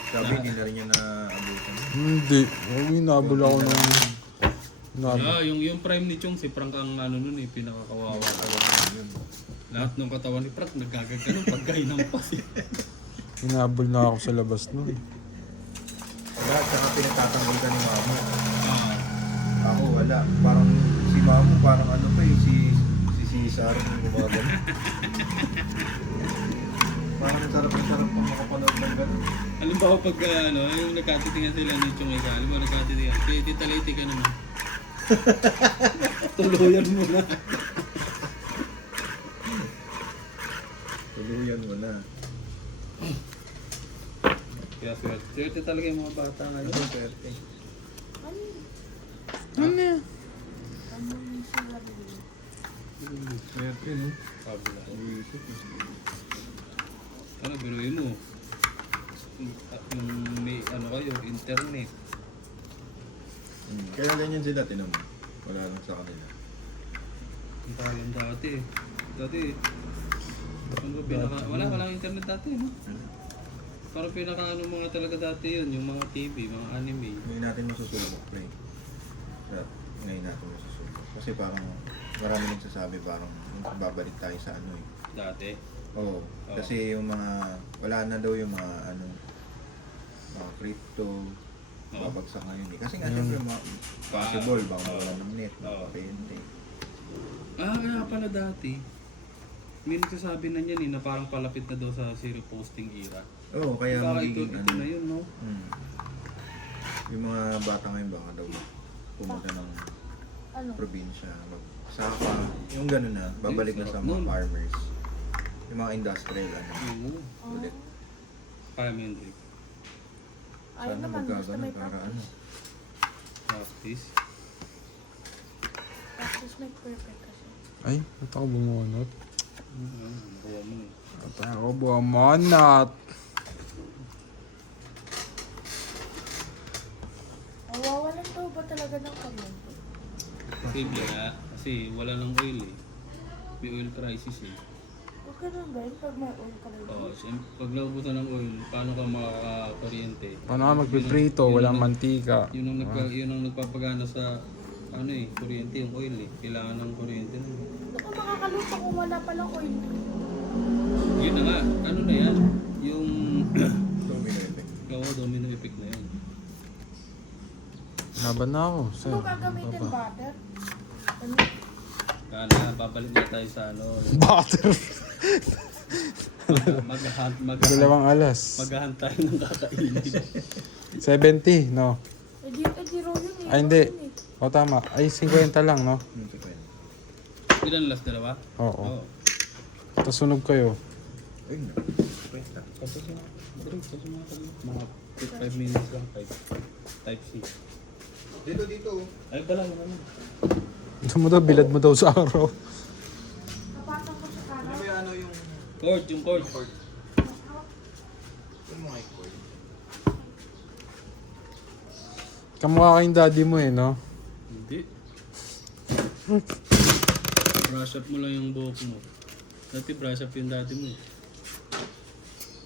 Sabi, hindi na rin niya na-abutan. Hindi. Nabula ako ng... yung prime ni Chong, si Frank ang ano nun eh, pinakakawawa. Yun. Lahat ng katawan ni Frank nagagagano pagkain ng pasi. Hinabol na ako sa labas nun. Lahat, saka pinagtatanggol ka ni mama. Ako, wala. Parang si mama, parang ano pa eh, si Cesar, yung gumagano. Parang sarap pang makapanood ng gano'n. Halimbawa pag yung nagkatitingan sila ni Chong Ika, halimbawa nagkatitingan, Tita Lady ka naman. Tuluyan mo na. Tuluyan mo na. Kaya swerte talaga yung mga bata ngayon. Ano swerte? Ano yan? Ano yung sila rin? Swerte, no? Sabi na. Ano, biruin mo. Yung may ano kayo, internet. Kaya ganyan sila, tinan mo. Wala lang sa kanila. Ang tayo dati. Dati, ano ba, walang internet dati, no? Parang pinaka mga talaga dati yun, yung mga TV, mga anime. Ngayon natin masusubok, pre. Ngayon natin masusubok. Kasi parang marami nagsasabi parang babalik tayo sa ano eh. Dati. Oo. Kasi yung mga, wala na daw yung mga ano, mga crypto, babagsak ngayon eh. Kasi nga syempre possible, baka mawala ng net, makapente. Kaya pala dati, may nagsasabi na niyan eh, na parang palapit na daw sa zero posting era. Oo, kaya Baka magiging ito na yun, no? Yung mga bata ngayon baka daw pumunta ng Ano? probinsya, magsaka, yung gano'n na, babalik na sa mga farmers. Yung mga industrial, ano, ulit. Kaya mo yun, Drake. Ayaw Sana naman, basta magkagano may para ano. Practice. practice make perfect kasi. Ay, ba't ako bumunot? Kaya mo eh. Ba't ako bumunot? Mawawalan daw ba talaga ng kamyon? Posible nga, kasi wala ng oil eh. May oil crisis eh. Huwag ganun ba yun pag may oil ka ba Oo, pag naubusan ng oil, paano ka makakakuryente? Paano ka magpiprito? Walang mantika. Yun ang nagpapagana sa ano eh, kuryente, yung oil eh. Kailangan ng kuryente nun. Baka makakaluto kung wala palang oil. Yun na nga, ano na yan? Yung Domino effect. domino effect na yun. Laban na ako, sir. Ano gagamitin butter? Ano? Kaya babalik na tayo sa ano. Butter. Dalawang alas. Maghahunt tayo ng kakainin. 70, no? Edi raw yun eh. Ay, hindi. Raw yun eh. O tama. Ay, 50 lang, no? Ilan last dalawa? Oo. Tapos sunog kayo. Ay, na. Kwenta. Tapos na. Mga 5 minutes lang. Type C. Dito. Ay pala, naman. Gusto mo daw, bilad mo daw sa araw. Napatang ko sa Ano kanan. may ano yung Yung cord. yung mga cord? Kamukha kayong daddy mo eh, no? Hindi. Brush up mo lang yung buhok mo. Dati brush up yung dati mo.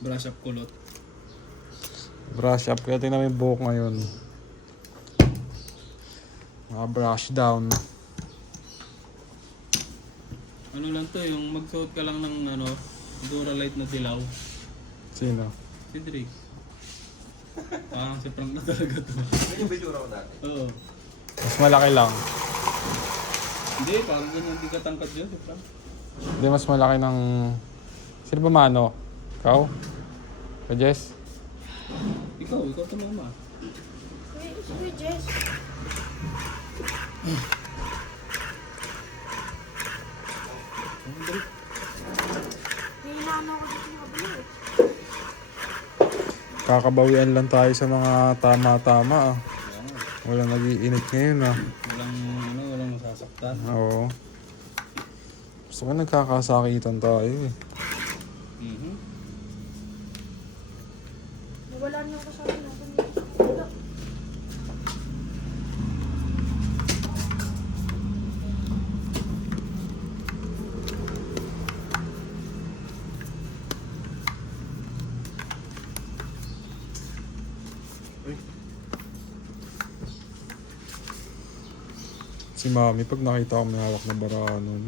Brush up kulot. Brush up. Kaya tingnan mo yung buhok ngayon. Mga brush down. Ano lang to, yung magsuot ka lang ng ano, Duralite na dilaw. Sino? Si Drake. Parang si Frank na talaga to. Yung video ko dati. Oo. Mas malaki lang. Hindi, parang ganyan hindi katangkad yun, si Frank. Hindi, mas malaki ng... Sino ba mano? Ikaw? Ka Jess? Ikaw tumama. Kuya Jess. Nihilaan ako dito sa kabila eh. Kakabawian lang tayo sa mga tama-tama ah. Walang nag-iinit ngayon ah. Walang masasaktan. Oo. Gusto ko nagkakasakitan tayo eh. Mhm. Nawala niyo ako sa akin. Si Mami, pag nakita ko may hawak na bara nun.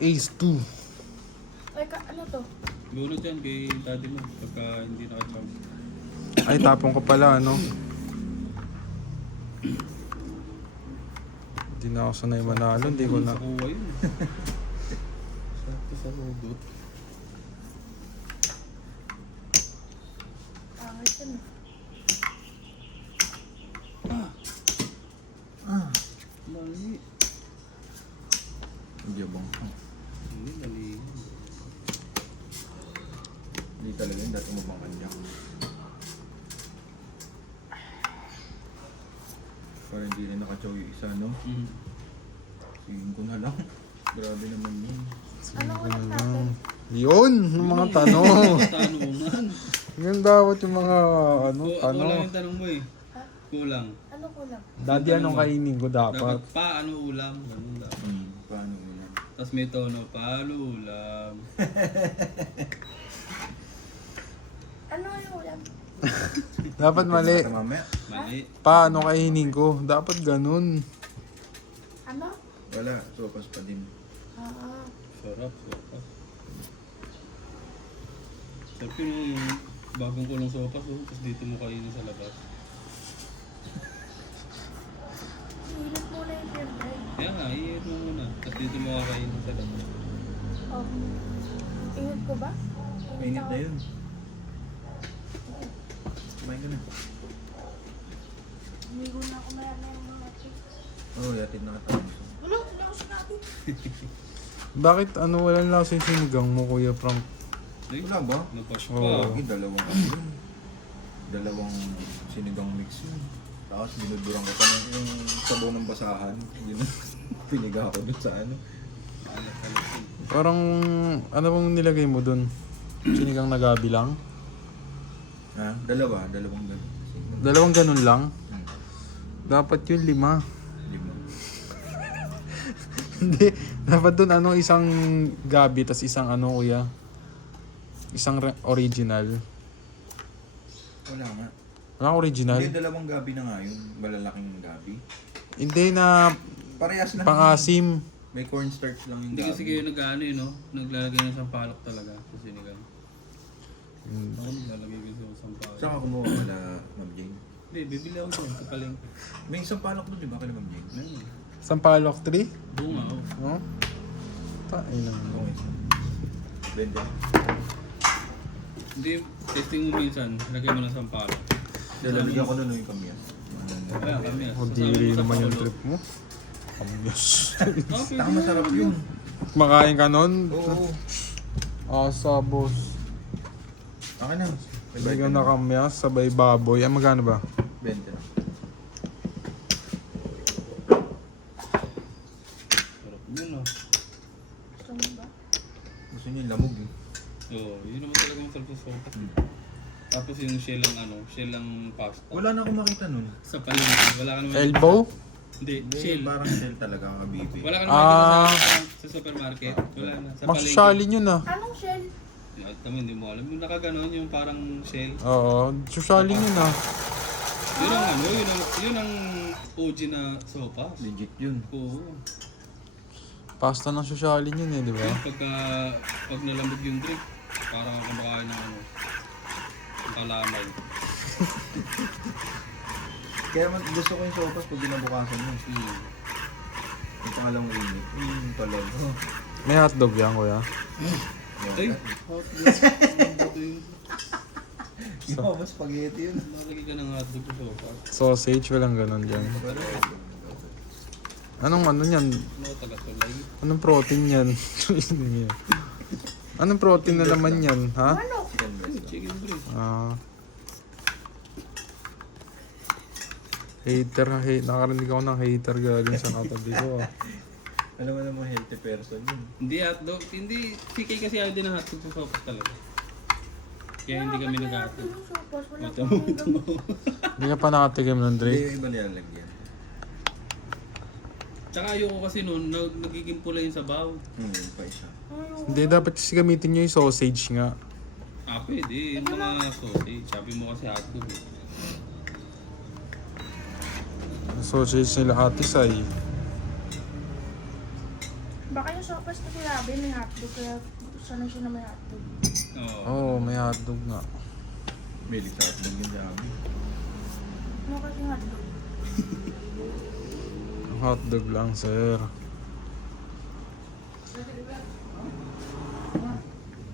Ace 2. Ay, ano to? Bunot yan kay daddy mo pagka hindi nakacham. Ay, tapong ko pala, ano? Hindi na ako sanay manalo, hindi ko na... Sa kuha yun. Sakto sa hugot. Pangit yun. Mali. Hindi bang. Hindi, mali. Hindi talaga yun. Dati mo bang kanya. Parang hindi rin nakachow yung isa, no? Mhm. Sige ko na lang. Grabe naman yun. Ano ulit natin? Yun! Yung mga tanong! Tanungan. Yun dapat yung mga, ano, Ako tanong. lang yung tanong mo eh. Ha? Kulang. Ano kulang? Daddy, anong kainin ko Dapat dapat? pa, ano ulam? Ganun dapat. Paano mo yan? Tapos may tono pa, ano ulam? Ano yung ulam? Dapat mali. Basta mamaya. Mali. Paano kainin ko? Dapat ganun. Ano? Wala. Sopas pa din. Ah, Sarap. Sarap yun yung bagong kulong sopas, oh. Tapos dito mo kainin sa labas. hilit muna yung beer bread. Kaya nga, iinit mo muna. Tapos dito mo kakainin sa labas. Oh. Ingat ko ba? Mainit ako. na yun. Kumain ka na. Umigo na ako maya yung mga chicks. Oo, yatid na katapos. Wala, wala ako sinabi. Bakit ano walang lasa yung sinigang mo, Kuya Frank? Ay, Wala ba? napash Oo. pa. Lagi dalawang ano yun. Dalawang sinigang mix yun. Tapos dinudurang ko pa yung sabaw ng basahan. Yun ang tiniga ako dun sa ano. Alat-alat yun. Parang, ano bang nilagay mo dun? Sinigang na gabi lang? Ha? Dalawang ganun. Dalawang ganun lang? Hmm. Dapat yun 5. 5. Hindi. Dapat dun ano, isang gabi, tas isang ano, Kuya? Isang original. Wala nga. Walang original? Hindi, dalawang gabi na nga yun. Malalaking gabi. Hindi na Parehas lang. pang-asim. May cornstarch lang yung Hindi gabi. kasi kayo nag-ano yun, no? Naglalagay ng sampalok talaga sa sinigang. Ako naglalagay ko sa sampalok. Saan ka kumuha pala, Ma'am Jane? Hindi, bibili ako doon sa palengke. May isang palok doon, di ba, kala Ma'am Jane? Meron. Sampalok 3? Bunga, oh. No? Tain lang. Okay. Bende. Hindi, testing mo minsan, lagay mo ng sampalok. Lalagyan ko nun yung kamyas. Kaya kami, O, diri naman yung trip mo. Kamyas. Taka masarap yun. Makain ka nun? Oo. Asa, boss. Akin na. Bigyan na kamyas, sabay baboy. Ang magkano ba? Bente na. Sarap yun, oh. Gusto mo ba? Gusto niyo yung lamog eh. Oo, yun naman talaga yung sarap sa sopas. Tapos yung shell ang pasta. Wala na akong makita nun. Sa palengke, wala ka naman. Elbow? Hindi, Hindi, shell. parang shell talaga kabibi. Wala ka naman sa supermarket. Wala na. Sa palengke. Masyali yun ah. Anong shell? At kami hindi mo alam. Yung nakaganon, yung parang shell. Oo, susyali yun ah. Yun ang ano, yun ang OG na sopas. Legit yun. Oo. Pasta ng susyali yun eh, di ba? Pag nalambog yung drink, parang kumakain ng ano, ang kalamay. Kaya gusto ko yung sopas pag binabukasan mo. Yung pangalawang init. Talaga. May hotdog yan, kuya. Ay, hotdog. Ito yung Yung mga spaghetti yun. nalagay ka ng hotdog sa sopa. Sausage, walang ganun dyan. Anong ano yan? Ano, taga-tulay. Anong protein yan? Anong protein na naman yan, ha? Ano? Chicken breast. Ah. Nakarinig ako ng hater galing sa katabi ko. Alam mo naman healthy person yun. Hindi hotdog. Hindi. Si Kay kasi ayaw din ng hotdog sa sopas talaga. Kaya hindi kami nag-hotdog. Yung sopas, wala Ito pa mo, akong ito mo. Hindi ka pa nakatikim ng Hindi Drake. yung iba nilalagyan. Tsaka ayoko kasi noon, nagiging pula yung sabaw. Pa isa. Ayoko. Hindi, dapat kasi gamitin nyo yung sausage nga. Ah, pwede. Yung mga sausage. Sabi mo kasi hotdog eh. Sausage nila Ate Sai. Baka yung sopas na sinabi may hotdog, kaya sanay siya na may hotdog. Oo. Oo, oh, may hotdog nga. Bilig sa hotdog yung dami. Ano kasi hotdog? Hotdog lang, sir.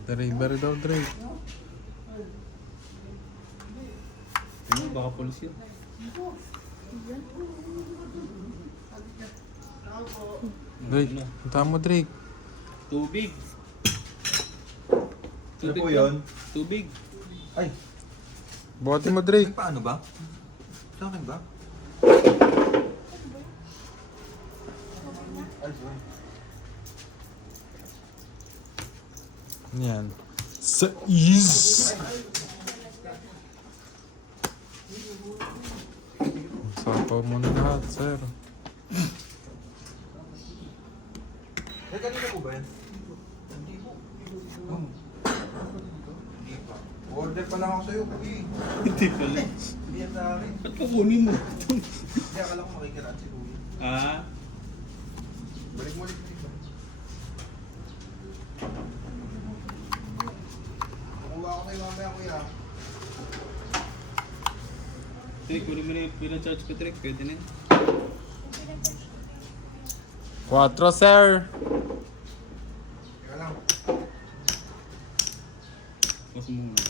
Delivery daw, Drake. Tingnan mo, baka pulis yun. Drake, punta mo, Drake. Tubig. Ano po lang. yun? Tubig. Ay, Buhati mo, Drake. paano ba? Sa akin ba? Ay, sorry. Yan. Sa is. Sapaw mo na lahat, sir. Eh, kanina po ba yan? Hindi po. Hindi pa. Order pa lang ako sa'yo, Kugi. Hindi pala. Hindi yan sa akin. Ba't kukunin mo? Hindi, akala ko makikiraan si Kuya. Ah? Balik mo ulit. Kukuha ko sa'yo mamaya, Kuya. Hey, kunin mo na yung pinacharge ko, Trek. Pwede na yun. 4, sir. Teka lang. Mas muna.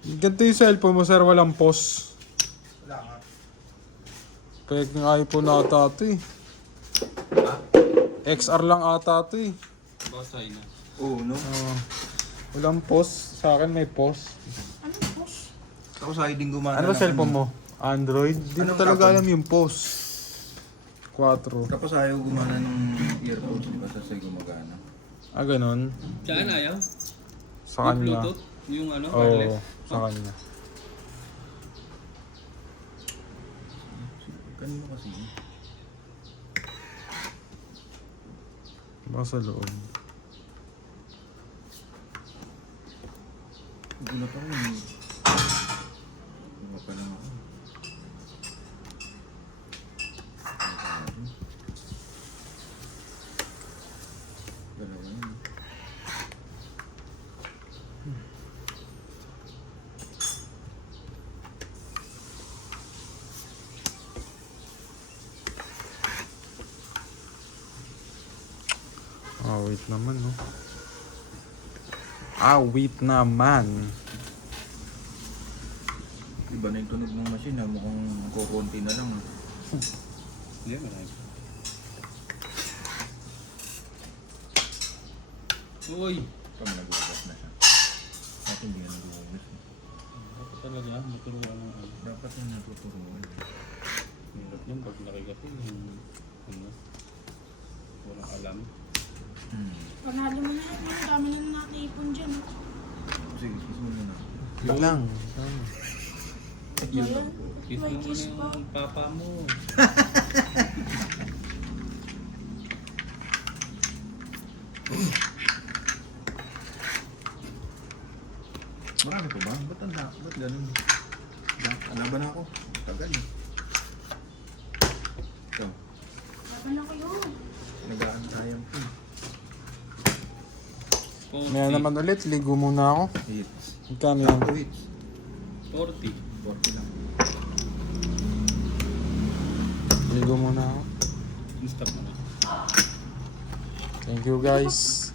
Ganito yung cellphone mo, sir. Walang pause. Wala nga. Pwede ng iPhone ata ito eh. XR lang ata ito eh. Baka China. Oo, no? Walang pause. Sa akin may pause. Anong boss? Ako sa din gumana. Ano ba ng cellphone mo? Android? Di mo Anong talaga tapon? alam yung pause. 4. Tapos ayaw gumana ng earphones, di ba? Sa'yo gumagana. Ah, ganun? Saan ayaw? Sa Yung kanya. Bluetooth? Yung ano? Oo, Wireless? sa kanya. Kanino kasi? Baka sa loob. Gulat ako yun. Mga pa lang ako. Dalawa yun. Ah, wait naman, no? Ah, wait naman. Iba na yung tunog ng machine ha. Mukhang kukunti na lang. Hindi, marami. Uy! Kami nagugas na siya. At hindi na nagugas. Dapat talaga, maturuan ng ano. Dapat yung natuturuan. Hirap yun pag nakikati yung ano, walang alam. Panalo mo na. Ang dami na nakaipon dyan. Sige, gusto mo na. Wait lang. Tama. Ayan. Kiss May mo kiss muna pa. yung papa mo. Ito, Laban lang kayo. nag-aantayang Maya naman ulit, ligo muna ako. hits. Magkano yan? 2 hits. 40. 40 lang. Ligo muna ako. Stop na. Thank you guys.